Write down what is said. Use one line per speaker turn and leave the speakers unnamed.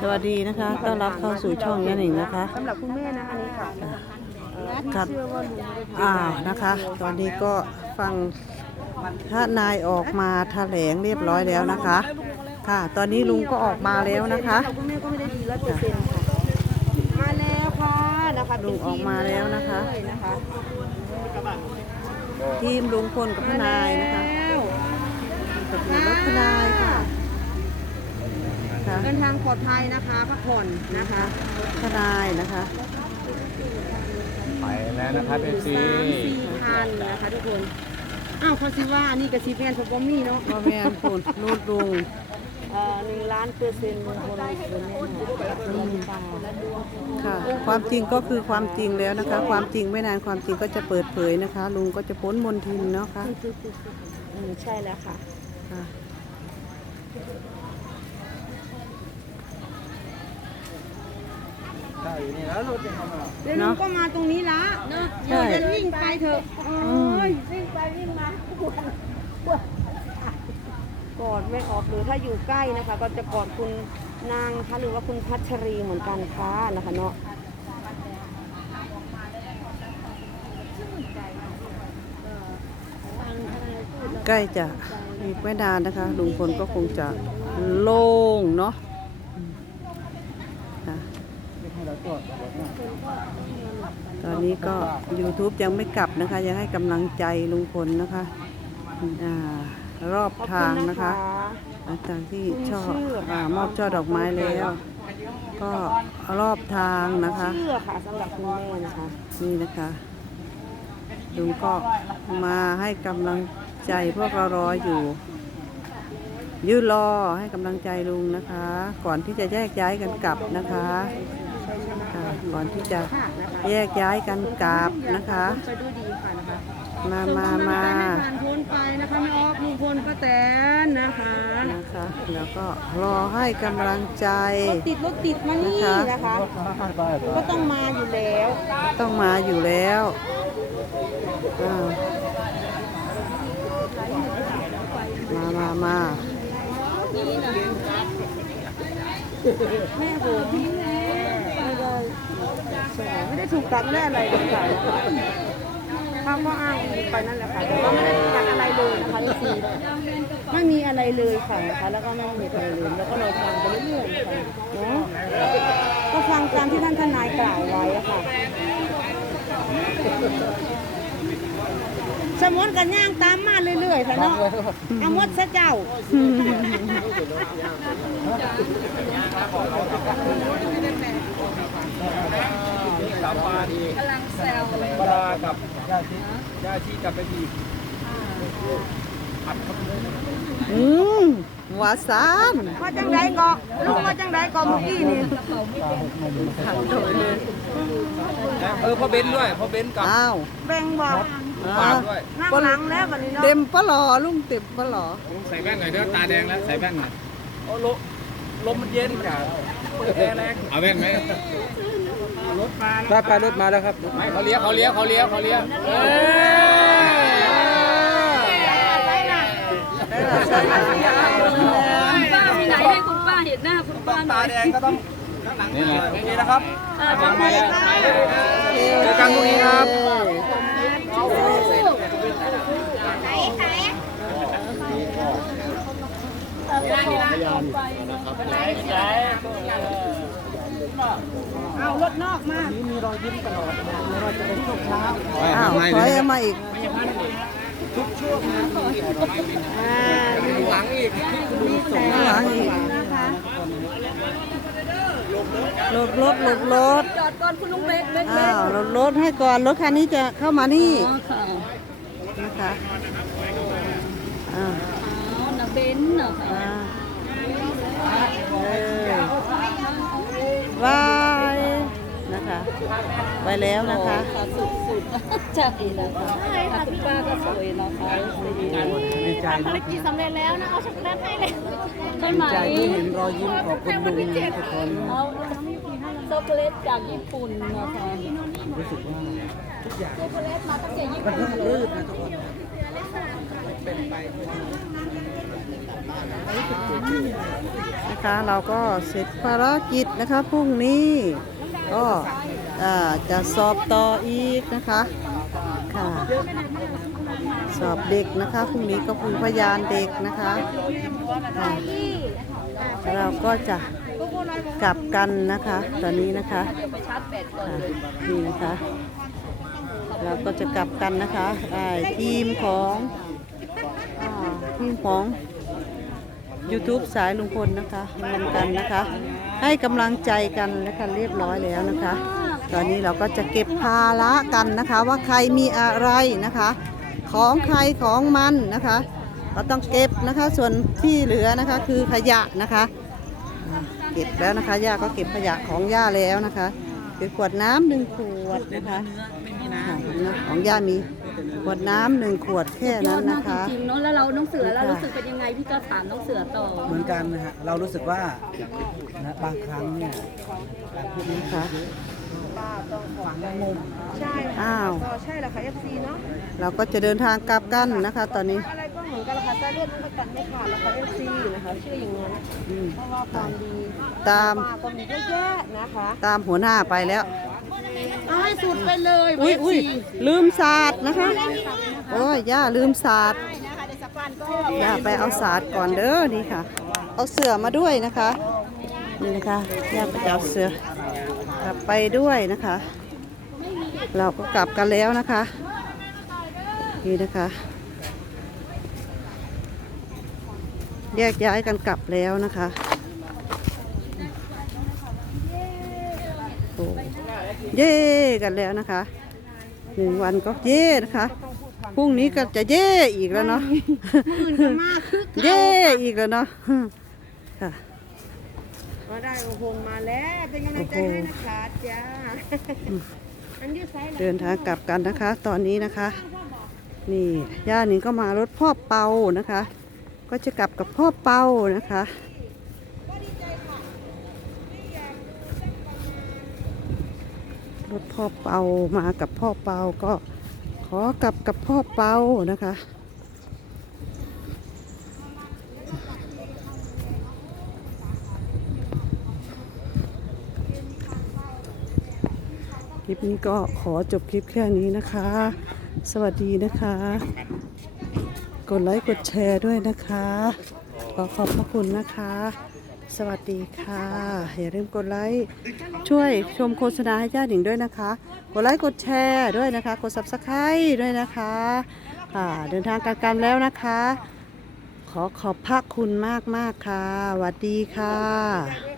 สวัสดีนะคะ ต้อนรับเข้าสู่ช่องยันหนิงนะคะ
สำหรับคุณแม่นะอันนี้ค่ะเอ่อพี่
ครับ
เชื่อว่าลุงไม่ได้
อ่านะคะ ตอนนี้ก็ฟังท่านายออกมาแถลงเรียบร้อยแล้วนะคะ ค่ะ ตอนนี้ลุงก็ออกมาแล้วนะคะ
คุณแม่ก็ไม่ได้ดีร้อยเปอร์เซ็นต์ค่ะมาแล้วค่ะนะคะ
ลุงออกมาแล้วนะคะ
เลยนะคะ
ทีมลุงพลกับทนายนะคะ
แล้ว
กับรถทนายค่ะ ค่ะ
เดินทางปลอดภัยนะคะพักผ่อนนะคะ
ทนายนะคะ
ไปแล้วนะครับเอซี
สามสี่พันนะคะทุกคนอ้าวเขาสิว่าอันนี้กับซีแมนสปอมมี่เนาะ
พ่อแม่พูดรูดลุง
เอ่อหนึ่งล้านเปอร์เซ็นต์ลุงพลแน่นอนเรามีฟัง
ค่ะ ความจริงก็คือความจริงแล้วนะคะ ความจริงไม่นานความจริงก็จะเปิดเผยนะคะ ลุงก็จะพ้นมนทินเนาะค่ะ
อืมใช่แล้วค่ะ
ค่ะ
ใช่นี่แล้วรถจะ เข้ามา
เดี๋ยวลุงก็มาตรงนี้ละเนาะ
ใช่
เดี๋ยววิ่งไปเถอะโอ้ยวิ่งไปวิ่งมาปวดปวดกอดไม่ออกหรือถ้าอยู่ใกล้นะคะ ก็จะกอดคุณนางนะคะหรือว่าคุณพัชรีเหมือนกันค่ะนะคะเนาะ
ใกล้จะอีกไม่นานนะคะลุงพลก็คงจะโล่งเนาะอืมค่ะ ตอนนี้ก็ YouTube ยังไม่กลับนะคะ ยังให้กำลังใจลุงพลนะคะอ่ารอบ
ขอบ
ทาง
คุณ
นะคะหลังจากที่ช่ออามอบช่อดอกไม้แล้ว ก็รอบทางนะคะ
เชื่อค่ะสำหรับคุณแม่นะคะ
นี่นะคะลุงก็มาให้กำลังใจพวกเรารออยู่ ยืนรอให้กำลังใจลุงนะคะ ก่อนที่จะแยกย้ายกันกลับนะคะค่ะ ก่อนที่จะแยกย้ายกันกลับนะคะ
ไปด้วยดีค่ะนะคะ
มามามา
ส่งกำลังใจให้ผ่านพ้นไปนะคะแม่ออฟลุงพลป้าแตนนะคะ
นะคะ แล้วก็รอให้กำลังใจ
รถติดรถติดมานี่
นะคะ
นะคะก็ต้องมาอยู่แล้ว
ต้องมาอยู่แล้วอ้าวมามามา
แม่ผม ไม่ได้ไม่ได้ถูกตัดแม่อะไรเลยค่ะเขาก็อ้างไปนั่นแหละค่ะแต่ว่าไม่ได้ถูกตัดอะไรเลยนะคะทุกทีไม่มีอะไรเลยค่ะนะคะแล้วก็ไม่มีอะไรเลยแล้วก็เราฟังไปเรื่อยๆค่ะเนาะก็ฟังตามที่ท่านทนายกล่าวไว้ค่ะสมมติกันย่างตามมาเรื่อยๆค่ะเนาะเอามดซะเจ้า
สามปลาดีกำลังแซวปลากับยาชียาชีกับไปดี
อืมหวาซาน
ว่าจังไดก็ลูกว่าจังไดก็เมื่อกี้นี่
เออพ่อเบนซ์ด้วยพ่อเบนซ์กับ
อ้าว
แบ่งบอก
ฝากด้วย
นั่งหลังแล้ววันนี้เนาะ
เต็มปะหลอลุงเต็มปะหลอ
ใส่แว่นหน่อยเด้อตาแดงแล้วใส่แว่นหน่อยโอ้ลมลมมันเย็นจ้ะ แอร์แรงเอาแว่นไหมรถมาแล้วไปรถมาแล้วครับไม่เขาเลี้ยวเขาเลี้ยวเขาเลี้ยวเขาเลี้ยวเออ
ป้ามีไหนให้คุณป้าเห็นหน้าคุณป้าหน่
ตา
อย
แดงก็ต้องข้างหลังนี่นะนี่นะครับมาแล้วเจอกันตรงนี้ครับ
สอาพยานนะครับ
เอารถนอกมามีร
อยยิ้มตลอดเรา
จะเป็นทุกเช้า
อ้าวถอยมาอีก
ทุก
ช่วงนะ
อ่หลังอีกหลังอีก
นะคะ
หลบรถหลบรถ
จอดก่อนคุณลุงเบกเบก
อ้าวหลบรถให้ก่อนรถคันนี้จะเข้ามานี่นะคะอ๋
อน้าเบนซ์เหรคะ
วายนะคะไปแล้วนะคะ
ค่ะสุดสุดๆใช่นะคะอะคุณป้าก็สวยนะคะ
ดีใจ
ภารกิจสำเร็จแล้วนะเอาช็อกโกแลตให้เลยใช่ไหม
ใจที่เห็นรอยยิ้มของคุณลุงทุกคน
เอาช็อกโกแลตจากญี่ปุ่นนะคะ
รู้สึกว่าทุกอย่าง
ช็อกโกแลตมาตั้งแต่ญี่
มัน
ปุ่น
ราบ
เล
รื่
ย
นนะทุกคน
อ
นะคะ เราก็เสร็จภารกิจนะคะพรุ่งนี้ก็จะสอบต่ออีกนะคะค่ะสอบเด็กนะคะพรุ่งนี้ก็คือพยานเด็กนะคะค่ะเราก็จะกลับกันนะคะ ตอนนี้นะคะคะนี่นะคะ เราก็จะกลับกันนะคะทีมของอทีมของ YouTube สายลุงพลนะคะรวมกันนะคะ ให้กำลังใจกันนะคะเรียบร้อยแล้วนะคะ ตอนนี้เราก็จะเก็บภาระกันนะคะ ว่าใครมีอะไรนะคะ ของใครของมันนะคะเราต้องเก็บนะคะส่วนที่เหลือนะคะคือขยะนะคะอ่าเก็บแล้วนะคะย่าก็เก็บขยะของย่าแล้วนะคะคือขวดน้ำหนึ่งขวดนะคะค่ะของย่ามี ขวดน้ำหนึ่งขวดแค่
ยอ
นั้
ด
น
มา
นะ
ก
คะ
จริงๆเนาะแล้วเราน้องเสือแล้วรู้สึกเป็นยังไงพี่ก็ถามน้องเสือต่อ
เหมือนกันนะฮะเรารู้สึกว่านะบางครั้งเนี่ยการพูดนี้
นะคะ
ฝังมุม
ใช่
อ้าว
ก็ใช่แหละค่ะ FC เนาะ
เราก็จะเดินทางกลับกันนะคะ ตอนนี้
อะไรก็เหมือนกันละค่ะใต้เลือดไม่กัดไม่ขาดแล้วค่ะ FC นะคะชื่ออย่างนั้น
อืม
เพราะว่าความดี
ตาม
ป้าก็มีเยอะแยะนะคะ
ตามหัวหน้าไปแล้ว
เอา ให้สุดไปเลย
อุ้ยอุ้ยลืมศาสตร์นะคะ โอ้ยย่าลืมศาสตร์ย่าไปเอาศาสตร์ก่อนเด้อนี่ค่ะ เอาเสือมาด้วยนะคะ นี่นะคะย่าไปเอาเสือกลับไปด้วยนะคะ เราก็กลับกันแล้วนะคะ นี่นะคะแยกย้ายกันกลับแล้วนะคะ โอ้เย่กันแล้วนะคะหนึ่งวันก็เย่นะคะพรุ่งนี้ก็จะเย่อีกแล้วเนาะเย่อีกแล้วเนาะค่ะ
มาได้โอ้โหมาแล้วเป็นกำลังใจให้นะคะจ้าอันยืดไซส์
เดินทางกลับกันนะคะ ตอนนี้นะคะ นี่ย่าหนิงก็มารถพ่อเปานะคะ ก็จะกลับกับพ่อเปานะคะ รถพ่อเปามากับพ่อเปาก็ขอกลับกับพ่อเปานะคะ คลิปนี้ก็ขอจบคลิปแค่นี้นะคะ สวัสดีนะคะ กดไลค์กดแชร์ด้วยนะคะ ขอขอบพระคุณนะคะ สวัสดีค่ะ อย่าลืมกดไลค์ ช่วยชมโฆษณาให้ญาติหญิงด้วยนะคะ กดไลค์กดแชร์ด้วยนะคะ กดซับสไคร b ์ด้วยนะคะะเดินทางกันกันแล้วนะคะ ขอขอบพระคุณมากมากๆค่ะสวัสดีค่ะ